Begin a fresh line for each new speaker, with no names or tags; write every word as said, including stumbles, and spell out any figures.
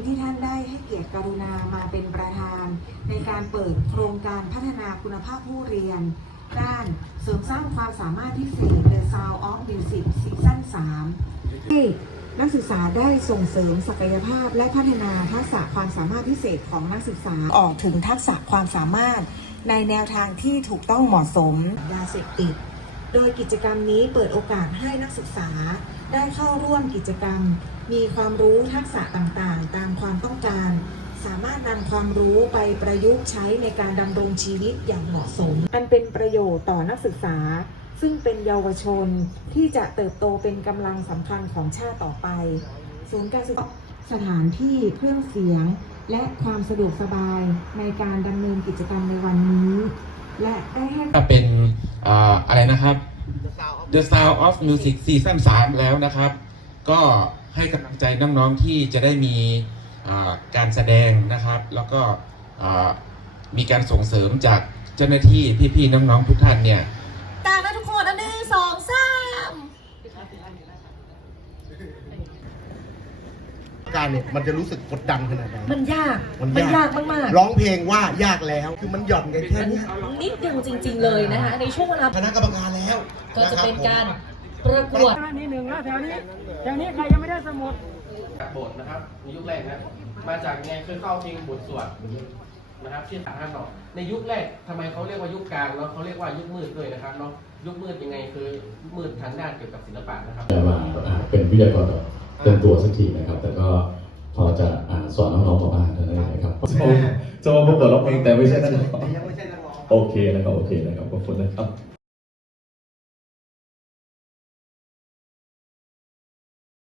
ที่ท่านได้ให้เกียรติกรุณามาเป็นประธานในการเปิดโครงการพัฒนาคุณภาพผู้เรียนด้านเสริมสร้างความสามารถพิเศษ The Sound of Music ซีซั่น สามที่นักศึกษาได้ส่งเสริมศักยภาพและพัฒนาทักษะความสามารถพิเศษของนักศึกษาออกถึงทักษะความสามารถในแนวทางที่ถูกต้องเหมาะสมยาเสพติดโดยกิจกรรมนี้เปิดโอกาสให้นักศึกษาได้เข้าร่วมกิจกรรมมีความรู้ทักษะต่างๆตามความต้องการสามารถนำความรู้ไปประยุกต์ใช้ในการดำรงชีวิตอย่างเหมาะสมอันเป็นประโยชน์ต่อนักศึกษาซึ่งเป็นเยาวชนที่จะเติบโตเป็นกำลังสำคัญของชาติต่อไปศูนย์การศึกษาสถานที่เครื่องเสียงและความสะดวกสบายในการดำเนินกิจกรรมในวันนี้และได้ให้
เป็นอะไรนะครับ The Sound of Music ซีซั่น สามแล้วนะครับก็ให้กำลังใจน้องๆที่จะได้มีการแสดงนะครับแล้วก็มีการส่งเสริมจากเจ้าหน้าที่พี่ๆน้องๆทุกท่านเนี่ย
ตามนะทุกคนอันหนึ่งสองสาม
การเนี่ยมันจะรู้สึกกดดันขนาดไหน
มันยากมันยากมาก
ๆร้องเพลงว่ายากแล้วคือมันหย่อนกันแค่นี้
นิดเดียวจริงๆเลยนะคะในช่วงเวลา
คณะกรรมการแล้ว
ก็จะเป็นการประกวด
นี่หนึ่งแล้วแถวนี้แถวนี้ใครยังไม่ได้สมุด
บทนะครับในยุคแรกนะมาจากไงคือเข้าเพลงบทสวดนะครับที่สามห้าหน่อในยุคแรกทำไมเขาเรียกว่ายุคกลางแล้วเขาเรียกว่ายุคมืดด้วยนะครับเนาะยุคมืดยังไงคือมืดทางด้านเกี่ยวกับศิลปะนะครับ
แต่ว่าเป็นวิทยากรเต็มตัวสักทีนะครับแต่ก็พอจะสอนน้องๆต่อบ้านได้นะครับจะมาประกวดร้องเพลงแต่ไม่ใช่นักร้องโอเคนะครับโอเคนะครับขอบคุณนะครับ